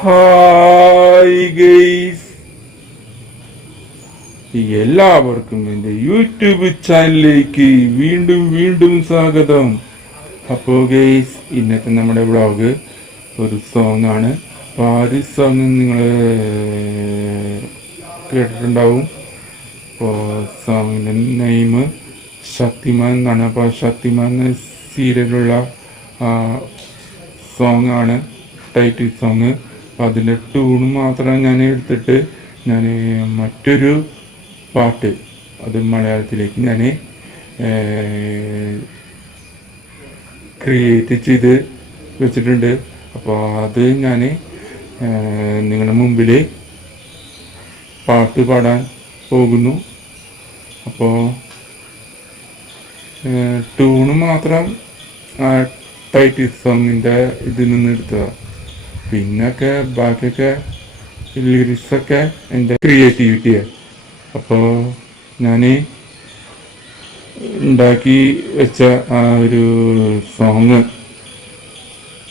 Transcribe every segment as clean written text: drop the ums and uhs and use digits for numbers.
Hi guys, എല്ലാവർക്കും എൻ്റെ YouTube ചാനലിലേക്ക് വീണ്ടും വീണ്ടും സ്വാഗതം. അപ്പോൾ ഗെയ്സ്, ഇന്നത്തെ നമ്മുടെ വ്ളോഗ് ഒരു സോങ് ആണ്. അപ്പോൾ ആ ഒരു സോങ് നിങ്ങൾ കേട്ടിട്ടുണ്ടാവും. അപ്പോൾ സോങ്ങിൻ്റെ നെയിം ശക്തിമാൻ എന്നാണ്. അപ്പോൾ ശക്തിമാൻ എന്ന സീരിയലുള്ള സോങ് ആണ്, ടൈറ്റിൽ സോങ്. അപ്പം അതിൻ്റെ ട്യൂൺ മാത്രം ഞാൻ എടുത്തിട്ട് ഞാൻ മറ്റൊരു പാട്ട് അത് മലയാളത്തിലേക്ക് ഞാൻ ക്രിയേറ്റ് ചെയ്ത് വെച്ചിട്ടുണ്ട്. അപ്പോൾ അത് ഞാൻ നിങ്ങളുടെ മുമ്പിൽ പാട്ട് പാടാൻ പോകുന്നു. അപ്പോൾ ട്യൂണ് മാത്രം ടൈറ്റിൽ സോങ്ങിൻ്റെ ഇതിൽ നിന്ന് എടുത്തതാണ്. പിന്നൊക്കെ ബാക്കിയൊക്കെ ലിറിക്സൊക്കെ എൻ്റെ ക്രിയേറ്റിവിറ്റിയാണ്. അപ്പോൾ ഞാൻ ഉണ്ടാക്കി വെച്ച ആ ഒരു സോങ്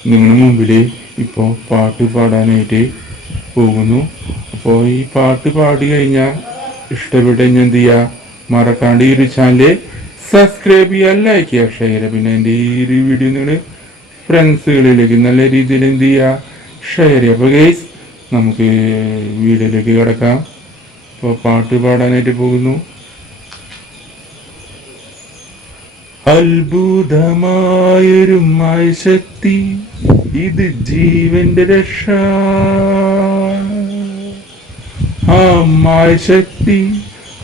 നിങ്ങളുടെ മുമ്പിൽ ഇപ്പോൾ പാട്ട് പാടാനായിട്ട് പോകുന്നു. അപ്പോൾ ഈ പാട്ട് പാടി കഴിഞ്ഞാൽ ഇഷ്ടപ്പെട്ട് കഴിഞ്ഞാൽ എന്ത് ചെയ്യുക, മറക്കാണ്ട് ഈ ഒരു ചാനൽ സബ്സ്ക്രൈബ് ചെയ്യുക, ലൈക്ക് ചെയ്യുക, ഷെയർ ചെയ്യുക. പിന്നെ എൻ്റെ ഈ ഒരു വീഡിയോ നിങ്ങൾ ഫ്രണ്ട്സുകളിലേക്ക് നല്ല രീതിയിൽ എന്ത് ചെയ്യുക, ഷെയർ ചെയ്യുക. അപ്പോൾ ഗൈസ്, നമുക്ക് വീഡിയോയിലേക്ക് കിടക്കാം. അപ്പോൾ പാട്ട് പാടാനായിട്ട് പോകുന്നു. അത്ഭുതമായൊരു ശക്തി, ഇത് ജീവന്റെ രക്ഷ. ആ ശക്തി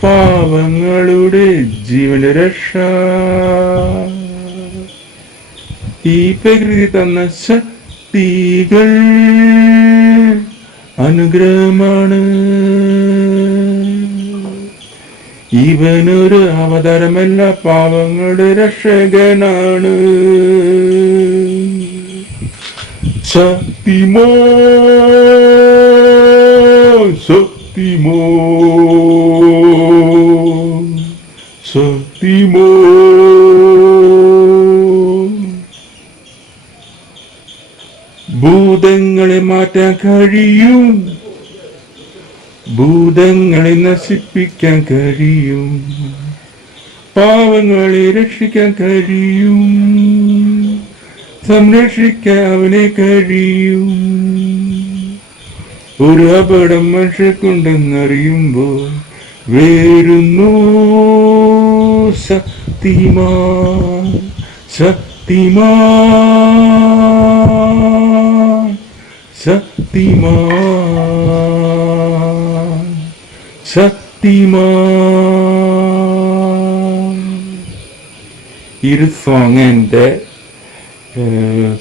പാവങ്ങളുടെ ജീവന്റെ രക്ഷ. ഈ പ്രകൃതി തന്ന ശക്തികൾ അനുഗ്രഹമാണ്. ഇവനൊരു അവതാരമല്ല, പാവങ്ങളുടെ രക്ഷകനാണ്. ശക്തിമോ ശക്തിമോ ശക്തിമോ ഭൂതങ്ങളെ മാറ്റാൻ കഴിയും, ഭൂതങ്ങളെ നശിപ്പിക്കാൻ കഴിയും, പാവങ്ങളെ രക്ഷിക്കാൻ കഴിയും, സംരക്ഷിക്കാൻ അവനെ കഴിയും. ഒരു അപകടം മനുഷ്യർക്കുണ്ടെന്നറിയുമ്പോൾ വേരുന്നു ശക്തിമാൻ, ശക്തിമാൻ, ശക്തിമാൻ, ശക്തിമാൻ. ഈ ഒരു സോങ് എൻ്റെ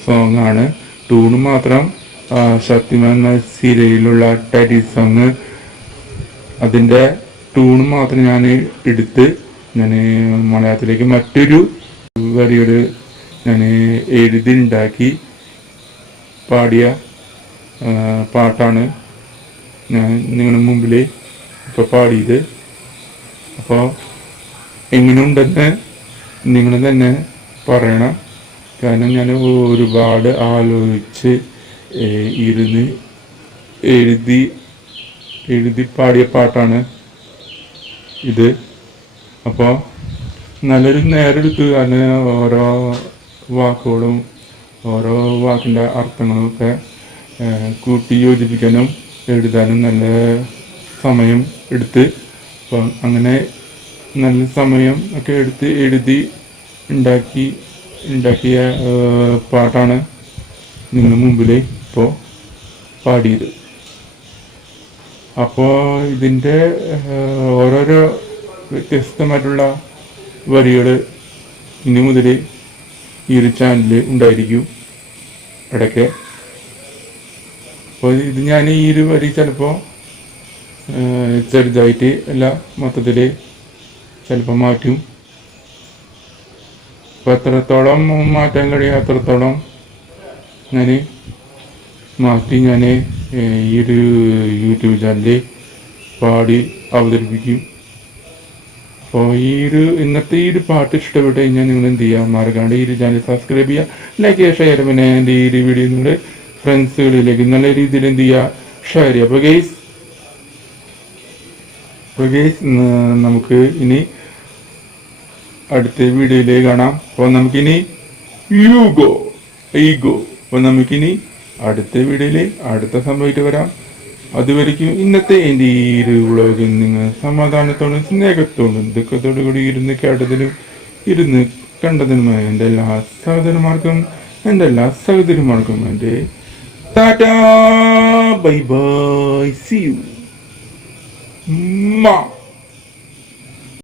സോങ്ങാണ്. ട്യൂണ് മാത്രം ശക്തിമാൻ എന്ന സീരിയലിലുള്ള ടൈറ്റിൽ സോങ്, അതിൻ്റെ ട്യൂണ് മാത്രം ഞാൻ എടുത്ത് ഞാൻ മലയാളത്തിലേക്ക് മറ്റൊരു വരിയോട് ഞാൻ എഴുതി ഉണ്ടാക്കി പാടിയ പാട്ടാണ് ഞാൻ നിങ്ങളുടെ മുമ്പിൽ ഇപ്പോൾ പാടിയത്. അപ്പോൾ എങ്ങനെയുണ്ടെന്ന് നിങ്ങൾ തന്നെ പറയണം. കാരണം ഞാൻ ഒരുപാട് ആലോചിച്ച് ഇരുന്ന് എഴുതി പാടിയ പാട്ടാണ് ഇത്. അപ്പോൾ നല്ലൊരു നേരെടുത്ത്, കാരണം ഓരോ വാക്കുകളും ഓരോ വാക്കിൻ്റെ അർത്ഥങ്ങളും ഒക്കെ കൂട്ടി യോജിപ്പിക്കാനും എഴുതാനും നല്ല സമയം എടുത്ത്, അപ്പം അങ്ങനെ നല്ല സമയം ഒക്കെ എടുത്ത് എഴുതി ഉണ്ടാക്കിയ പാട്ടാണ് നിങ്ങളുടെ മുമ്പിൽ ഇപ്പോൾ പാടിയത്. അപ്പോൾ ഇതിൻ്റെ ഓരോരോ വ്യത്യസ്തമായിട്ടുള്ള വരികൾ ഇനി മുതൽ ഈ ഒരു ചാനലിൽ ഉണ്ടായിരിക്കും ഇടയ്ക്ക്. അപ്പോൾ ഇത് ഞാൻ ഈ ഒരു വരി ചിലപ്പോൾ ചെറുതായിട്ട് അല്ല മൊത്തത്തിൽ ചിലപ്പോൾ മാറ്റും. അപ്പോൾ എത്രത്തോളം മാറ്റാൻ കഴിയും അത്രത്തോളം ഞാൻ മാറ്റി ഞാൻ ഈ ഒരു യൂട്യൂബ് ചാനലിൽ പാടി അവതരിപ്പിക്കും. അപ്പോൾ ഇന്നത്തെ ഈ ഒരു പാട്ട് ഇഷ്ടപ്പെട്ട് കഴിഞ്ഞാൽ നിങ്ങൾ എന്ത് ചെയ്യുക, മറക്കാണ്ട് ഈ ഒരു ചാനൽ സബ്സ്ക്രൈബ് ചെയ്യുക, ലൈക്ക് ചെയ്യുക, ഷെയർ. പിന്നെ എൻ്റെ ഈ ഒരു വീഡിയോ നിങ്ങൾ ഫ്രണ്ട്സുകളിലേക്ക് നല്ല രീതിയിൽ എന്ത് ചെയ്യുക, ഷെയർ ചെയ്യുക. അപ്പോൾ ഗൈസ് നമുക്ക് ഇനി അടുത്ത വീഡിയോയിലേക്ക് കാണാം. അപ്പോൾ നമുക്കിനി ഈഗോ അപ്പോൾ നമുക്കിനി അടുത്ത വീഡിയോയിൽ അടുത്ത സംഭവമായിട്ട് വരാം. അതുവരെയ്ക്കും ഇന്നത്തെ എൻ്റെ ഈ ഒരു വ്ളോഗിൽ നിങ്ങൾ സമാധാനത്തോടും സ്നേഹത്തോടും ദുഃഖത്തോടു കൂടി ഇരുന്ന് കേട്ടതിനും ഇരുന്ന് കണ്ടതിനുമായി എൻ്റെ എല്ലാ സഹോദരന്മാർക്കും എൻ്റെ എല്ലാ സഹോദരിമാർക്കും എൻ്റെ tata bye bye see U.